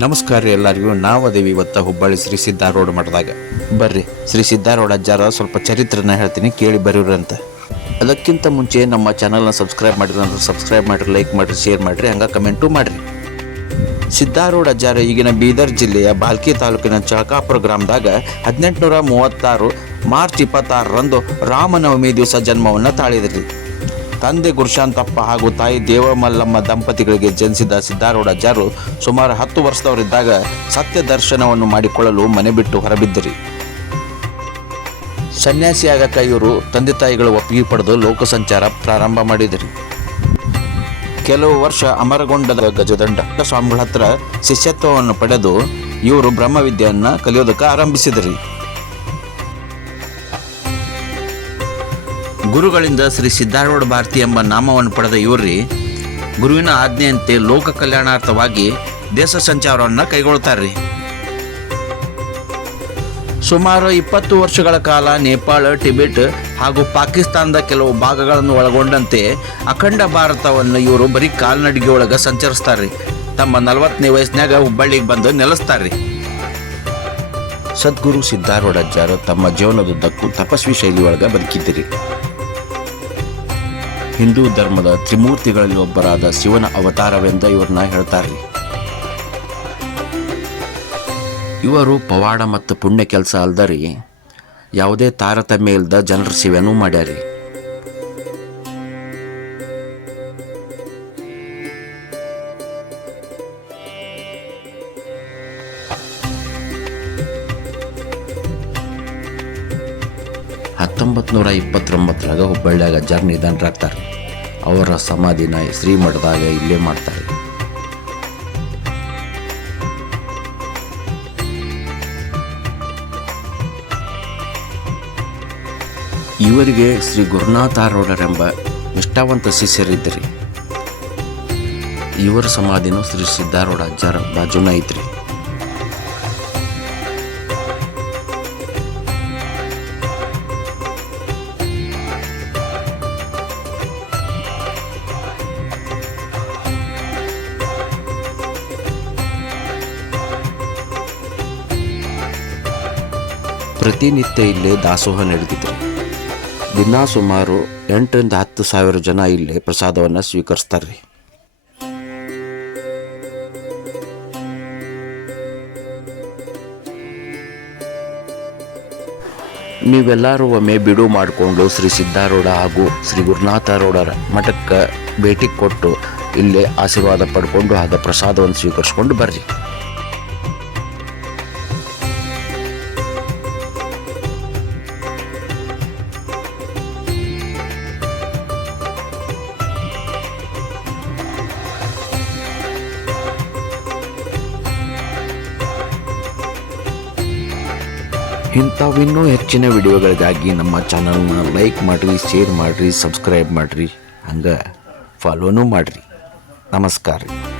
ನಮಸ್ಕಾರ ರೀ ಎಲ್ಲರಿಗೂ ನಾವದೇವಿ ಇವತ್ತ ಹುಬ್ಬಳ್ಳಿ ಶ್ರೀ ಸಿದ್ಧಾರೂಢ ಮಠದಾಗ. ಬರ್ರಿ. ಶ್ರೀ ಸಿದ್ಧಾರೂಢ ಅಜ್ಜಾರ ಸ್ವಲ್ಪ ಚರಿತ್ರನ ಹೇಳ್ತೀನಿ, ಕೇಳಿ ಬರೀವ್ರಂತ ಅದಕ್ಕಿಂತ ಮುಂಚೆ ನಮ್ಮ ಚಾನಲ್ನ ಸಬ್ಸ್ಕ್ರೈಬ್ ಮಾಡಿದ್ರೆ ಸಬ್ಸ್ಕ್ರೈಬ್ ಮಾಡಿರಿ ಲೈಕ್ ಮಾಡಿರಿ ಶೇರ್ ಮಾಡಿರಿ, ಹಂಗೆ ಕಮೆಂಟು ಮಾಡಿರಿ. ಸಿದ್ಧಾರೂಢ ಅಜ್ಜಾರ ಈಗಿನ ಬೀದರ್ ಜಿಲ್ಲೆಯ ಬಾಲ್ಕಿ ತಾಲೂಕಿನ ಚಳಕಾಪುರ ಗ್ರಾಮದಾಗ ಹದಿನೆಂಟುನೂರ ಮೂವತ್ತಾರು ಮಾರ್ಚ್ ಇಪ್ಪತ್ತಾರರಂದು ರಾಮನವಮಿ ದಿವಸ ಜನ್ಮವನ್ನು ತಾಳಿದ್ರಿ. ತಂದೆ ಗುರುಶಾಂತಪ್ಪ ಹಾಗೂ ತಾಯಿ ದೇವಮಲ್ಲಮ್ಮ ದಂಪತಿಗಳಿಗೆ ಜನಿಸಿದ ಸಿದ್ದಾರೂಢ ಜಾರು ಸುಮಾರು ಹತ್ತು ವರ್ಷದವರಿದ್ದಾಗ ಸತ್ಯ ದರ್ಶನವನ್ನು ಮಾಡಿಕೊಳ್ಳಲು ಮನೆ ಬಿಟ್ಟು ಹೊರಬಿದ್ದರಿ. ಸನ್ಯಾಸಿಯಾಗಕ ಇವರು ತಂದೆ ತಾಯಿಗಳು ಒಪ್ಪಿಗೆ ಪಡೆದು ಲೋಕ ಸಂಚಾರ ಪ್ರಾರಂಭ ಮಾಡಿದರು. ಕೆಲವು ವರ್ಷ ಅಮರಗೊಂಡದ ಗಜದಂಡ. ಸ್ವಾಮಿಗಳ ಹತ್ರ ಶಿಷ್ಯತ್ವವನ್ನು ಪಡೆದು ಇವರು ಬ್ರಹ್ಮವಿದ್ಯೆಯನ್ನು ಕಲಿಯೋದಕ್ಕೆ ಆರಂಭಿಸಿದರು. ಗುರುಗಳಿಂದ ಶ್ರೀ ಸಿದ್ಧಾರೂಢ ಭಾರತಿ ಎಂಬ ನಾಮವನ್ನು ಪಡೆದ ಇವ್ರಿ ಗುರುವಿನ ಆಜ್ಞೆಯಂತೆ ಲೋಕ ಕಲ್ಯಾಣಾರ್ಥವಾಗಿ ದೇಶ ಸಂಚಾರವನ್ನು ಕೈಗೊಳ್ತಾರೆ ಸುಮಾರು ಇಪ್ಪತ್ತು ವರ್ಷಗಳ ಕಾಲ ನೇಪಾಳ, ಟಿಬೆಟ್ ಹಾಗೂ ಪಾಕಿಸ್ತಾನದ ಕೆಲವು ಭಾಗಗಳನ್ನು ಒಳಗೊಂಡಂತೆ ಅಖಂಡ ಭಾರತವನ್ನು ಇವರು ಬರೀ ಕಾಲ್ನಡಿಗೆ ಒಳಗೆ ಸಂಚರಿಸ್ತಾರೆ ತಮ್ಮ ನಲವತ್ತನೇ ವಯಸ್ಸಿನಾಗ ಹುಬ್ಬಳ್ಳಿಗೆ ಬಂದು ನೆಲೆಸ್ತಾರೆ ಸದ್ಗುರು ಸಿದ್ಧಾರೂಢಜ್ಜಾರು ತಮ್ಮ ಜೀವನದುದ್ದಕ್ಕೂ ತಪಸ್ವಿ ಶೈಲಿಯೊಳಗೆ ಒಳಗೆ ಬದುಕಿದ್ದಿರಿ. ಹಿಂದೂ ಧರ್ಮದ ತ್ರಿಮೂರ್ತಿಗಳಲ್ಲಿ ಒಬ್ಬರಾದ ಶಿವನ ಅವತಾರವೆಂದ ಇವ್ರನ್ನ ಹೇಳ್ತಾರೆ. ಇವರು ಪವಾಡ ಮತ್ತು ಪುಣ್ಯ ಕೆಲಸ ಅಲ್ದರಿ, ಯಾವುದೇ ತಾರತಮ್ಯ ಇಲ್ಲದ ಜನರ ಸೇವೆನೂ ಮಾಡ್ಯಾರಿ. ಹತ್ತೊಂಬತ್ತು ನೂರ ಇಪ್ಪತ್ತೊಂಬತ್ತರಾಗ ಹುಬ್ಬಳ್ಳಿಯಾಗ ಅಜ್ಜಾರ್ ನಿಧನರಾಗ್ತಾರೆ. ಅವರ ಸಮಾಧಿನ ಶ್ರೀಮಠದಾಗ ಇಲ್ಲೇ ಮಾಡ್ತಾರೆ. ಇವರಿಗೆ ಶ್ರೀ ಗುರುನಾಥಾರೂಢರೆಂಬ ನಿಷ್ಠಾವಂತ ಶಿಷ್ಯರಿದ್ದರು. ಇವರ ಸಮಾಧಿನೂ ಶ್ರೀ ಸಿದ್ಧಾರೂಢ ಅಜ್ಜಾರ ಬಾಜುನ ಐತ್ರಿ ಪ್ರತಿನಿತ್ಯ ಇಲ್ಲಿ ದಾಸೋಹ ನಡೆದಿದ್ರು ದಿನ ಸುಮಾರು ಎಂಟರಿಂದ ಹತ್ತು ಸಾವಿರ ಜನ ಇಲ್ಲಿ ಪ್ರಸಾದವನ್ನು ಸ್ವೀಕರಿಸ್ತಾರೆ ನೀವೆಲ್ಲರೂ ಒಮ್ಮೆ ಬಿಡು ಮಾಡಿಕೊಂಡು ಶ್ರೀ ಸಿದ್ಧಾರೂಢ ಹಾಗೂ ಶ್ರೀ ಗುರುನಾಥಾರೂಢರ ಮಠಕ್ಕೆ ಭೇಟಿ ಕೊಟ್ಟು ಇಲ್ಲೇ ಆಶೀರ್ವಾದ ಪಡ್ಕೊಂಡು ಆಗ ಪ್ರಸಾದವನ್ನು ಸ್ವೀಕರಿಸ್ಕೊಂಡು ಬರ್ರಿ. ಇಂಥವಿನ್ನೂ ಹೆಚ್ಚಿನ ವಿಡಿಯೋಗಳಿಗಾಗಿ ನಮ್ಮ ಚಾನಲ್ನ ಲೈಕ್ ಮಾಡಿರಿ, ಶೇರ್ ಮಾಡಿರಿ, ಸಬ್ಸ್ಕ್ರೈಬ್ ಮಾಡಿರಿ. ಹಂಗೆ ಫಾಲೋನೂ ಮಾಡಿರಿ. ನಮಸ್ಕಾರ ರೀ.